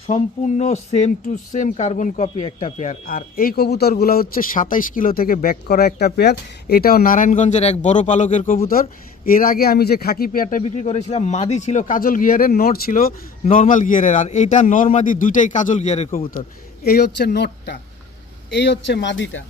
সম্পূর্ণ same to same carbon copy একটা পেয়ার। আর এই কবুতরগুলো হচ্ছে 27 কিলো থেকে ব্যাক করা একটা পেয়ার। এটাও নারায়ণগঞ্জের এক বড় পালকের কবুতর। এর আগে আমি যে খাকি পেয়ারটা বিক্রি করেছিলাম, মাদি ছিল কাজল গিয়ারের, নর ছিল নর্মাল গিয়ারের, আর এইটা নর মাদি দুইটাই কাজল গিয়ারের কবুতর। এই হচ্ছে নটটা, এই হচ্ছে মাদিটা,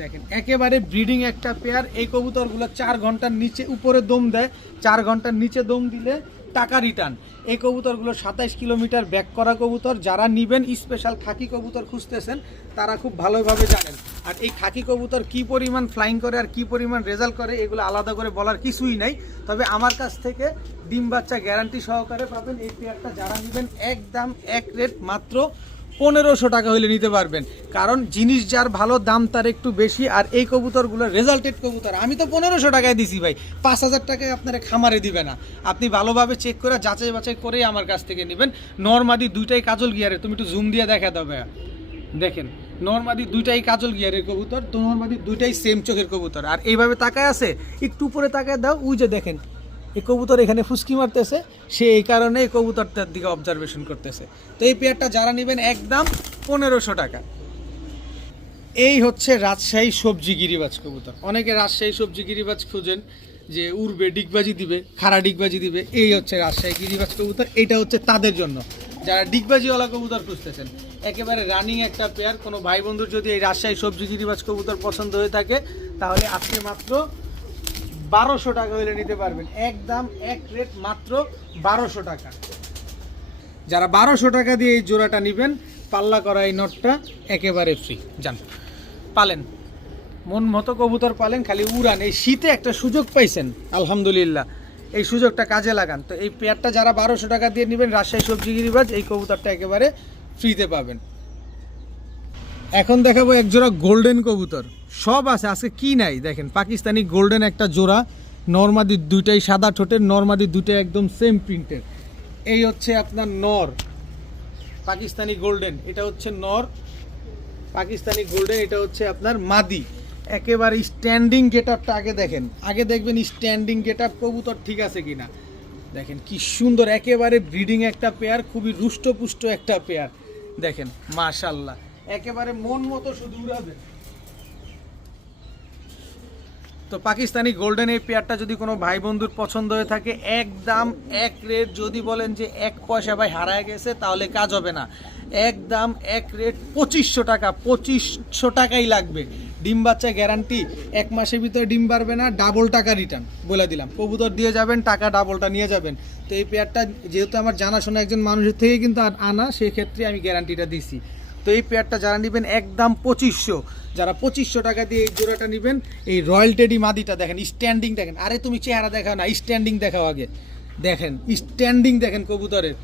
দেখেন একেবারে ব্রিডিং একটা পেয়ার। এই কবুতরগুলো 4 ঘন্টার নিচে উপরে দম দেয়, 4 ঘন্টার নিচে দম দিলে টাকা রিটার্ন। এই কবুতরগুলো 27 কিলোমিটার ব্যাক করা কবুতর। যারা নেবেন স্পেশাল খাকি কবুতর খুঁজতেছেন তারা খুব ভালোভাবে জানেন। আর এই খাকি কবুতর কি পরিমাণ ফ্লাইং করে আর কি পরিমাণ রেজাল্ট করে এগুলো আলাদা করে বলার কিছুই নাই। তবে আমার কাছ থেকে ডিম বাচ্চা গ্যারান্টি সহকারে পাবেন। এই পেয়ারটা যারা নেবেন একদম এক রেট মাত্র 1500 টাকা হইলে নিতে পারবেন। কারণ জিনিস যার ভালো দাম তার একটু বেশি। আর এই কবুতরগুলো রেজাল্টেড কবুতর। আমি তো 1500 টাকায় দিছি ভাই, 5000 টাকায় আপনারা খামারে দিবে না। আপনি ভালোভাবে চেক করে যাচাই বাছাই করেই আমার কাছ থেকে নেবেন। নরমাদি দুইটাই কাজল গিয়ারে, তুমি একটু জুম দিয়ে দেখা দেবে, দেখেন নরমাদি দুইটাই কাজল গিয়ারের কবুতর, তো নরমাদি দুইটাই সেম চোখের কবুতর। আর এইভাবে তাকায় আছে, একটু উপরে তাকায় দাও, ওই যে দেখেন এই কবুতর এখানে ফুসকি মারতেছে, সে এই কারণে এই কবুতরটার দিকে অবজারভেশন করতেছে। তো এই পেয়ারটা যারা নেবেন একদম 1500 টাকা। এই হচ্ছে রাজশাহী সবজি গিরিবাজ কবুতর। অনেকে রাজশাহী সবজি গিরিবাজ খুঁজেন যে উড়বে, ডিগবাজি দিবে, খাড়া ডিগবাজি দিবে, এই হচ্ছে রাজশাহী গিরিবাজ কবুতর। এইটা হচ্ছে তাদের জন্য যারা ডিগবাজিওয়ালা কবুতর খুঁজতেছেন, একেবারে রানিং একটা পেয়ার। কোনো ভাই বন্ধুর যদি এই রাজশাহী সবজি গিরিবাজ কবুতর পছন্দ হয়ে থাকে তাহলে আজকে মাত্র 1200 টাকা হলে নিতে পারবেন, একদম এক রেট মাত্র 1200 টাকা। যারা 1200 টাকা দিয়ে এই জোড়াটা নেবেন, পাল্লা করা এই নটটা একেবারে ফ্রি। যান পালেন, মন মতো কবুতর পালেন, খালি উড়ান। এই শীতে একটা সুযোগ পাইছেন, আলহামদুলিল্লাহ, এই সুযোগটা কাজে লাগান। তো এই পেয়ারটা যারা 1200 টাকা দিয়ে নেবেন রাজশাহী সবজি গিরিবাজ, এই কবুতরটা একেবারে ফ্রিতে পাবেন। এখন দেখাবো এক জোড়া গোল্ডেন কবুতর, সব আছে আজকে কি নাই দেখেন। পাকিস্তানি গোল্ডেন একটা জোড়া, নরমাদি দুইটাই সাদা ঠোঁটের, নরমাদি দুইটাই একদম সেম প্রিন্টের। এই হচ্ছে আপনার নর পাকিস্তানি গোল্ডেন, এটা হচ্ছে নর পাকিস্তানি গোল্ডেন, এটা হচ্ছে আপনার মাদি। একেবারে স্ট্যান্ডিং গেট আপটা আগে দেখেন, আগে দেখবেন স্ট্যান্ডিং গেট আপ কবুতর ঠিক আছে কিনা। দেখেন কি সুন্দর, একেবারে ব্রিডিং একটা পেয়ার, খুবই রুষ্টপুষ্ট একটা পেয়ার। দেখেন মাশাআল্লাহ, একেবারে মন মতো শুধু উড়াবেন। তো পাকিস্তানি গোল্ডেন এই পেয়ারটা যদি কোনো ভাই বন্ধুর পছন্দ হয়ে থাকে, একদম এক রেট। যদি বলেন যে 1 পয়সা ভাই হারায় গেছে তাহলে কাজ হবে না, একদম এক রেট 2500 টাকা। 2500 টাকাই লাগবে। ডিম বাচ্চা গ্যারান্টি, 1 মাসের ভিতরে ডিম পারবে না, ডাবল টাকা রিটার্ন বলে দিলাম। কবুতর দিয়ে যাবেন, টাকা ডাবলটা নিয়ে যাবেন। তো এই পেয়ারটা যেহেতু আমার জানাশোনা একজন মানুষের থেকে কিন্তু আনা, সেক্ষেত্রে আমি গ্যারান্টিটা দিছি। তো এই পেয়ারটা যারা নেবেন একদম 2500, যারা 2500 টাকা দিয়ে এই জোড়াটা নেবেন, এই রয়্যাল টেডি মাদিটা দেখেন, স্ট্যান্ডিং দেখেন। আরে তুমি চেহারা দেখাও না, স্ট্যান্ডিং দেখাও আগে। দেখেন স্ট্যান্ডিং দেখেন কবুতরের।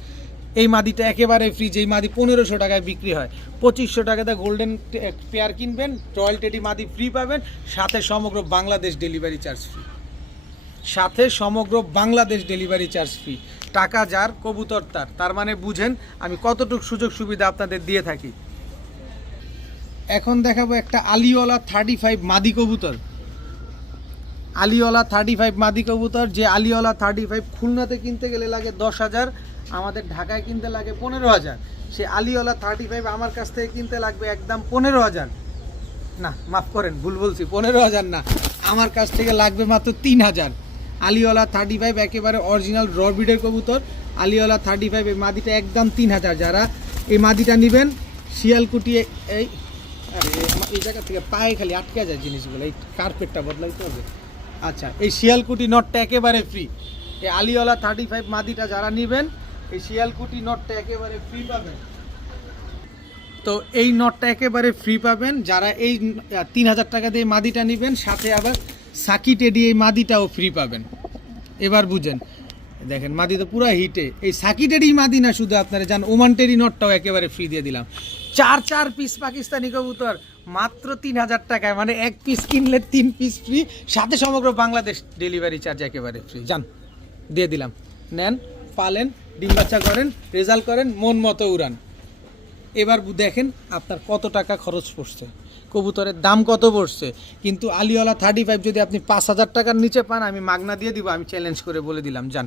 এই মাদিটা একেবারে ফ্রি, যেই মাদি 1500 টাকায় বিক্রি হয়, 2500 টাকাতে গোল্ডেন পেয়ার কিনবেন, রয়্যাল টেডি মাদি ফ্রি পাবেন, সাথে সমগ্র বাংলাদেশ ডেলিভারি চার্জ ফ্রি। সাথে সমগ্র বাংলাদেশ ডেলিভারি চার্জ ফ্রি। টাকা যার, কবুতর তার। তার মানে বুঝেন আমি কতটুকু সুযোগ সুবিধা আপনাদের দিয়ে থাকি। এখন দেখাবো একটা আলিওয়ালা 35 মাদি কবুতর। আলিওয়ালা 35 মাদি কবুতর, যে আলিওয়ালা 35 খুলনাতে কিনতে গেলে লাগে 10,000, আমাদের ঢাকায় কিনতে লাগে 15,000। সে আলিওয়ালা 35 আমার কাছ থেকে কিনতে লাগবে একদম 15,000, না মাফ করেন ভুল বলছি, 15,000 না, আমার কাছ থেকে লাগবে মাত্র 3,000। আলিওয়ালা 35 একেবারে অরিজিনাল রবিডের কবুতর, আলিওয়ালা 35 এই মাদিটা একদম 3,000। যারা এই মাদিটা নেবেন, শিয়ালকুটি এই জায়গা থেকে পায়ে খালি আটকে যায় জিনিসগুলো, এই কার্পেটটা বদলাইতে হবে। আচ্ছা, এই শিয়ালকুটি নটটা একেবারে ফ্রি। এই আলিওয়ালা 35 মাদিটা যারা নেবেন, এই শিয়ালকুটি নটটা একেবারে ফ্রি পাবেন। তো এই নটটা একেবারে ফ্রি পাবেন যারা এই 3000 টাকা দিয়ে মাদিটা নেবেন, সাথে আবার সাকি টেডি এই মাদিটাও ফ্রি পাবেন। এবার বুঝেন, দেখেন মাদি তো পুরো হিটে। এই সাকি টেডি মাদি না, শুধু আপনারা জান ওমান টেডি নটটাও একেবারে ফ্রি দিয়ে দিলাম। 4 পিস পাকিস্তানি কবুতর মাত্র 3000 টাকায়, মানে 1 পিস কিনলে 3 পিস ফ্রি, সাথে সমগ্র বাংলাদেশ ডেলিভারি চার্জ একেবারে ফ্রি। যান দিয়ে দিলাম, নেন, পালেন, ডিম বাচ্চা করেন, রেজাল্ট করেন, মন মতো উড়ান। এবার দেখেন আপনার কত টাকা খরচ পড়ছে, কবুতরের দাম কত পড়ছে। কিন্তু আলিওয়ালা 35 যদি আপনি 5000 টাকার নিচে পান, আমি মাগনা দিয়ে দিব, আমি চ্যালেঞ্জ করে বলে দিলাম। যান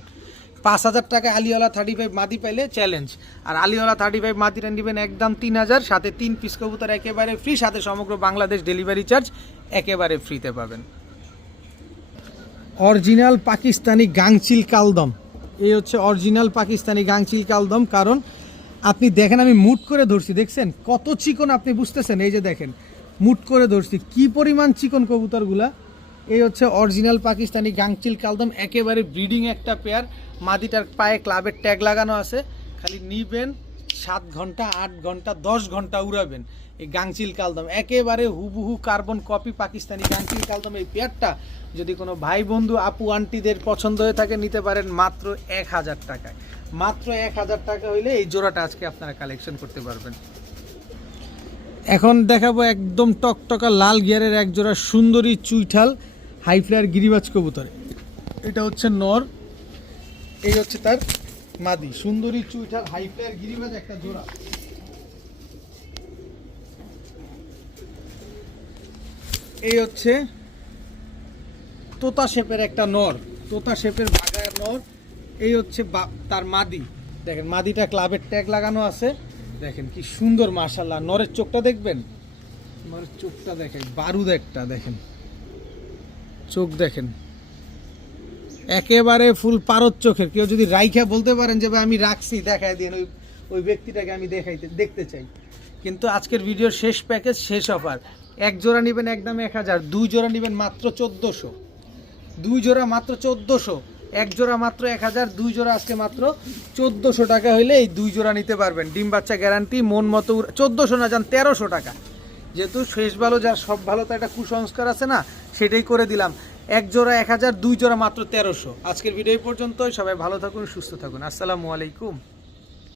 5000 টাকা আলিওয়ালা 35 মাদি পাইলে চ্যালেঞ্জ। আর আলিওয়ালা 35 মাদিটা নেবেন একদম 3000, সাথে 3 পিস কবুতর একেবারে ফ্রি, সাথে সমগ্র বাংলাদেশ ডেলিভারি চার্জ একেবারে ফ্রিতে পাবেন। অরিজিনাল পাকিস্তানি গাংচিল কালদম, এই হচ্ছে অরিজিনাল পাকিস্তানি গাংচিল কালদম। কারণ আপনি দেখেন আমি মুট করে ধরছি, দেখছেন কত চিকন, আপনি বুঝতেছেন। এই যে দেখেন মুট করে ধরছি, কি পরিমাণ চিকন কবুতরগুলা। এই হচ্ছে অরিজিনাল পাকিস্তানি গাংচিল কালদম, একেবারে ব্রিডিং একটা পেয়ার। মাদিটার পায়ে ক্লাবের ট্যাগ লাগানো আছে, খালি নিবেন 7 ঘন্টা 8 ঘন্টা 10 ঘন্টা উড়াবেন। এই গাংচিল কালদম একেবারে হুবহু কার্বন কপি পাকিস্তানি গাংচিল কালদম। এই পেয়ারটা যদি কোনো ভাই বন্ধু আপু আন্টিদের পছন্দ হয়ে থাকে, নিতে পারেন মাত্র 1000 টাকায়। মাত্র 1000 টাকা হইলে এই জোড়াটা আজকে আপনারা কালেকশন করতে পারবেন। এখন দেখাবো একদম টকটকা লাল গিয়ারের এক জোড়া সুন্দরী চুইঠাল হাই ফ্লায়ার গিরিবাজ কবুতর। এটা হচ্ছে নর, এই হচ্ছে তার মাদি। সুন্দরী চুইঠাল হাই ফ্লায়ার গিরিবাজ একটা জোড়া। এই হচ্ছে তোতা শেপের একটা নর, তোতা শেপের বাঘার নর। এই হচ্ছে তার মাদি, দেখেন মাদিটা ক্লাবের ট্যাগ লাগানো আছে, দেখেন কি সুন্দর মাশাআল্লাহ। নরের চোখটা দেখবেন, নরের চোখটা দেখেন বারুদ একটা, দেখেন চোখ দেখেন একেবারে ফুল পারদ চোখের। কেউ যদি রাইখা বলতে পারেন যে ভাই আমি রাখছি, দেখায় দিন, ওই ব্যক্তিটাকে আমি দেখতে চাই। কিন্তু আজকের ভিডিওর শেষ প্যাকেজ, শেষ অফার, এক জোড়া নেবেন একদম 1000, 2 জোড়া নেবেন মাত্র 1400, 2 জোড়া মাত্র 1400, এক জোড়া মাত্র 1000, 2 জোড়া আজকে মাত্র 1400 টাকা হইলে এই 2 জোড়া নিতে পারবেন। ডিম বাচ্চা গ্যারান্টি, মন মতো 1400 না যান 1300 টাকা। যেহেতু শেষ ভালো যার সব ভালো, তো একটা কুসংস্কার আছে না, সেটাই করে দিলাম। এক জোড়া 1000, 2 জোড়া মাত্র 1300। আজকের ভিডিও এই পর্যন্তই। সবাই ভালো থাকুন, সুস্থ থাকুন। আসসালামু আলাইকুম।